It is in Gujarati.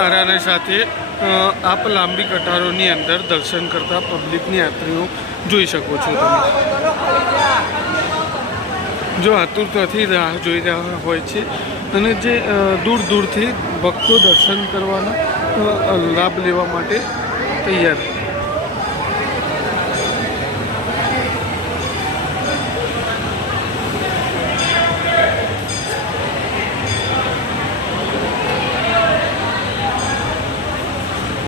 નારાને સાથે આપ લાંબી કતારોની અંદર દર્શન કરતા પબ્લિકની યાત્રીઓ જોઈ શકો છો તમે। જો આતુરતાથી રાહ જોઈ રહ્યા હોય છે અને જે દૂર દૂરથી ભક્તો દર્શન કરવાના લાભ લેવા માટે તૈયાર